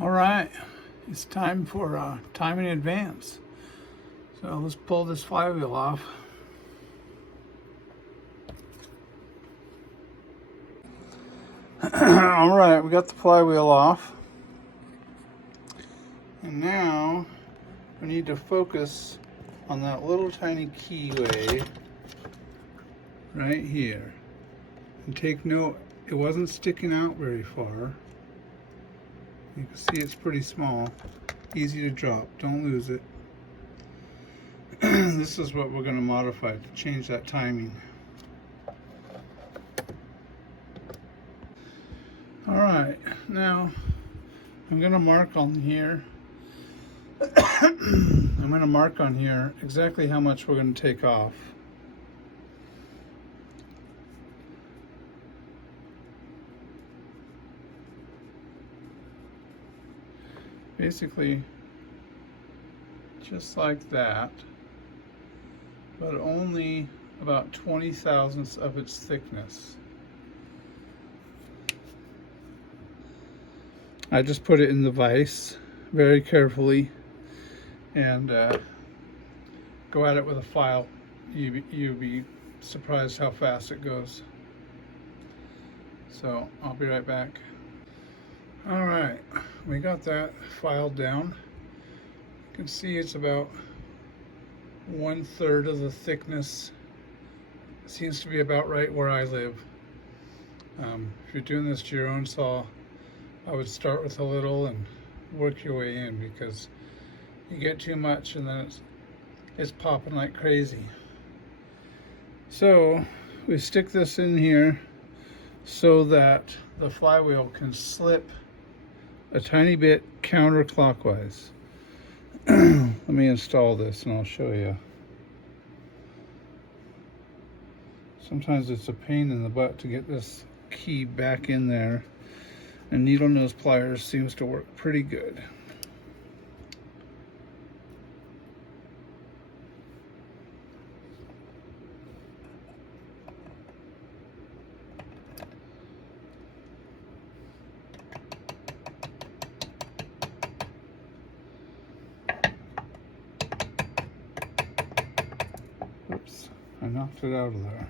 All right, it's time for time in advance. So let's pull this flywheel off. All right, we got the flywheel off. And now we need to focus on that little tiny keyway right here. And take note, it wasn't sticking out very far. You can see it's pretty small, easy to drop, don't lose it. This is what we're going to modify to change that timing. Alright, now I'm going to mark on here. I'm going to mark on here exactly how much we're going to take off. Basically, just like that, but only about 20 thousandths of its thickness. I just put it in the vise very carefully and go at it with a file. You'd be surprised how fast it goes. So I'll be right back. All right, we got that filed down. You can see it's about 1/3 of the thickness. Seems to be about right where I live. If you're doing this to your own saw, I would start with a little and work your way in, because you get too much and then it's popping like crazy. So we stick this in here so that the flywheel can slip a tiny bit counterclockwise. Let me install this and I'll show you. Sometimes it's a pain in the butt to get this key back in there, and needle nose pliers seems to work pretty good. Oops, I knocked it out of there.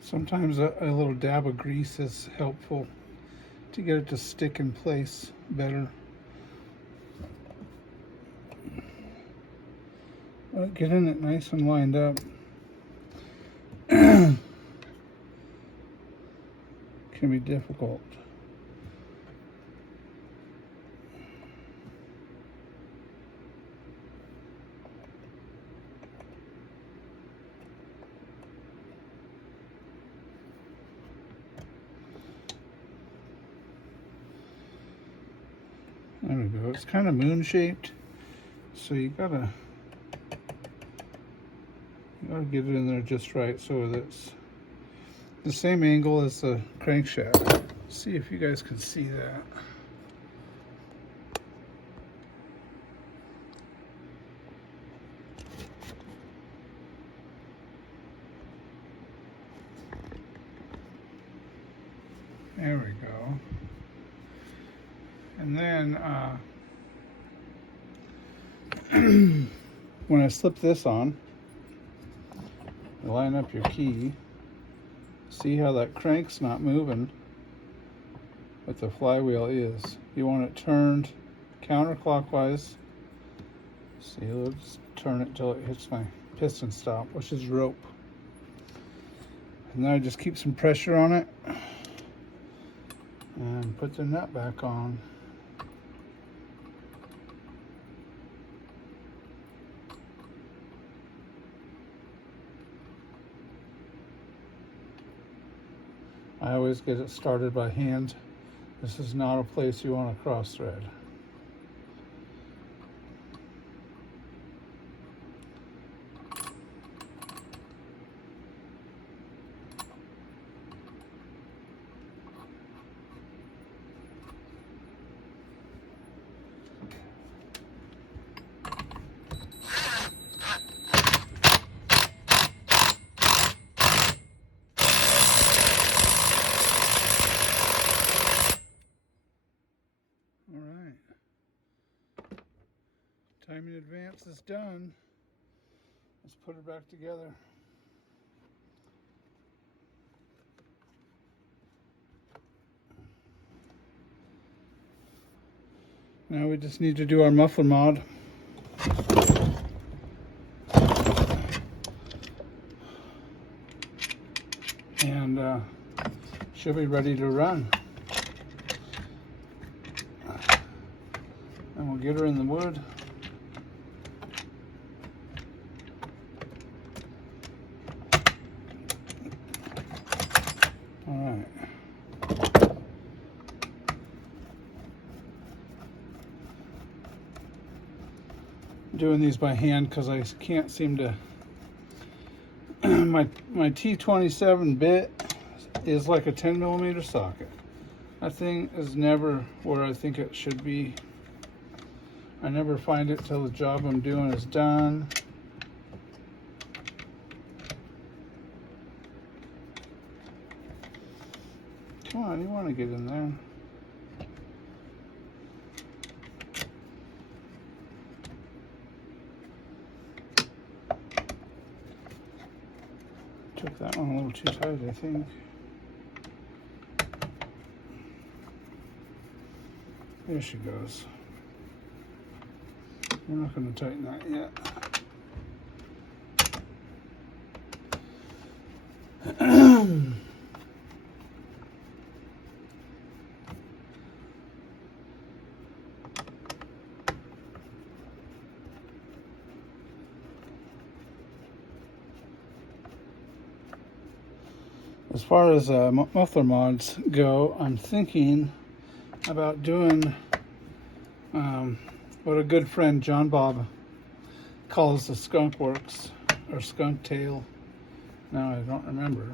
Sometimes a little dab of grease is helpful to get it to stick in place better. But getting it nice and lined up can be difficult. There we go. It's kind of moon shaped, so you gotta get it in there just right so that it's the same angle as the crankshaft. See if you guys can see that. There we go. And then when I slip this on, you line up your key. See how that crank's not moving, but the flywheel is. You want it turned counterclockwise. See, let's turn it till it hits my piston stop, which is rope. And then I just keep some pressure on it and put the nut back on. I always get it started by hand. This is not a place you want to cross thread. Timing advance is done. Let's put it back together. Now we just need to do our muffler mod. And she'll be ready to run. And we'll get her in the wood. Alright. Doing these by hand because I can't seem to my T27 bit is like a 10mm socket. That thing is never where I think it should be. I never find it till the job I'm doing is done. Come on, you want to get in there. Took that one a little too tight, I think. There she goes. We're not going to tighten that yet. As far as muffler mods go, I'm thinking about doing what a good friend John Bob calls the skunk works or skunk tail. Now I don't remember.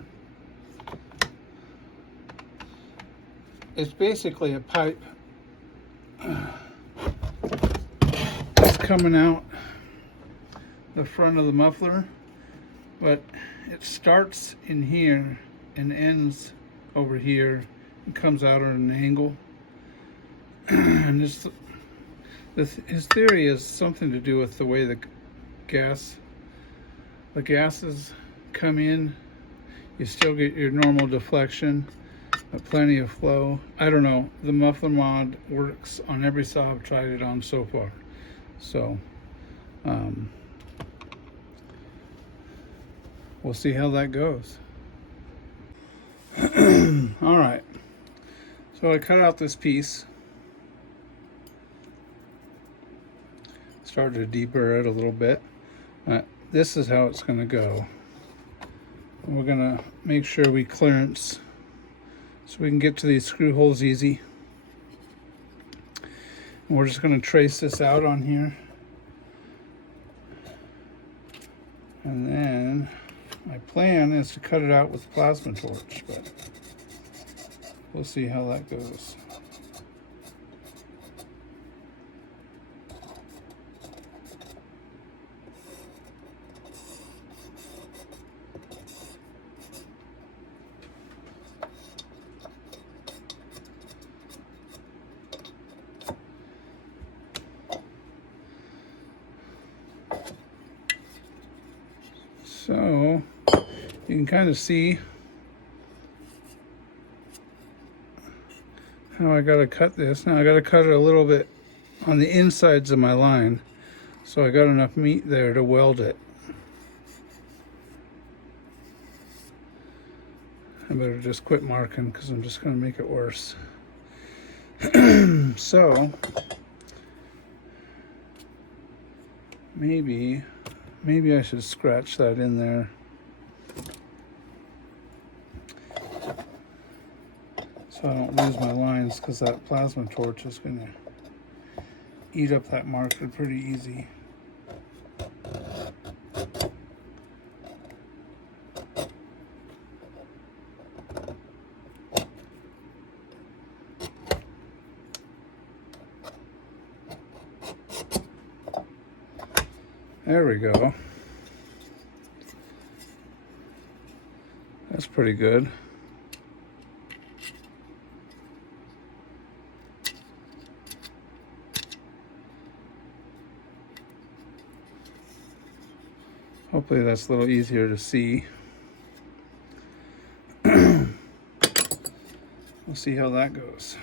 It's basically a pipe that's coming out the front of the muffler, but it starts in here and ends over here and comes out at an angle. And his theory is something to do with the way the gases come in. You still get your normal deflection, but plenty of flow. I don't know. The muffler mod works on every saw I've tried it on so far. So we'll see how that goes. All right, so I cut out this piece, started to deburr it a little bit. This is how it's going to go. We're going to make sure we clearance so we can get to these screw holes easy. And we're just going to trace this out on here, and then my plan is to cut it out with a plasma torch, but we'll see how that goes. So you can kind of see how I got to cut this. Now I got to cut it a little bit on the insides of my line, so I got enough meat there to weld it. I better just quit marking because I'm just going to make it worse. So maybe I should scratch that in there. so I don't lose my lines, because that plasma torch is going to eat up that marker pretty easy. There we go. That's pretty good. Hopefully that's a little easier to see. We'll see how that goes.